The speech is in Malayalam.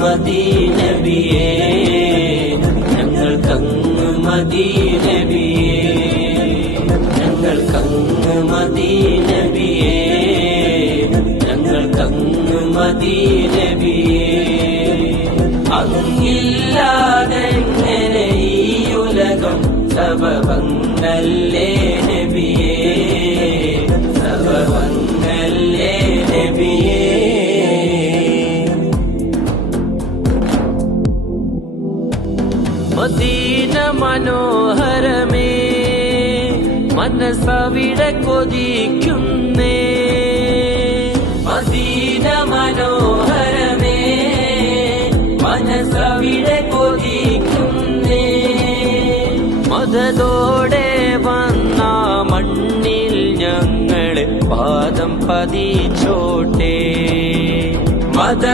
മദീനബിയേ ഞങ്ങൾക്കങ്ങ് മദീനബിയേ ഞങ്ങൾക്കങ്ങ് മദീനബിയേ ഞങ്ങൾക്കങ്ങ് മദീനബിയേ അങ്ങില്ലാതെ ഈ ഉലകം സബവങ്ങല്ലേ മദീന മനോഹരമേ മനസ്സവിടെ കൊതിക്കുന്നേ. മദീന മനോഹരമേ മനസ്സവിടെ കൊതിക്കുന്നേ. മതതോടെ വന്ന മണ്ണിൽ ഞങ്ങളെ പാദം പതിച്ചോട്ടെ. മത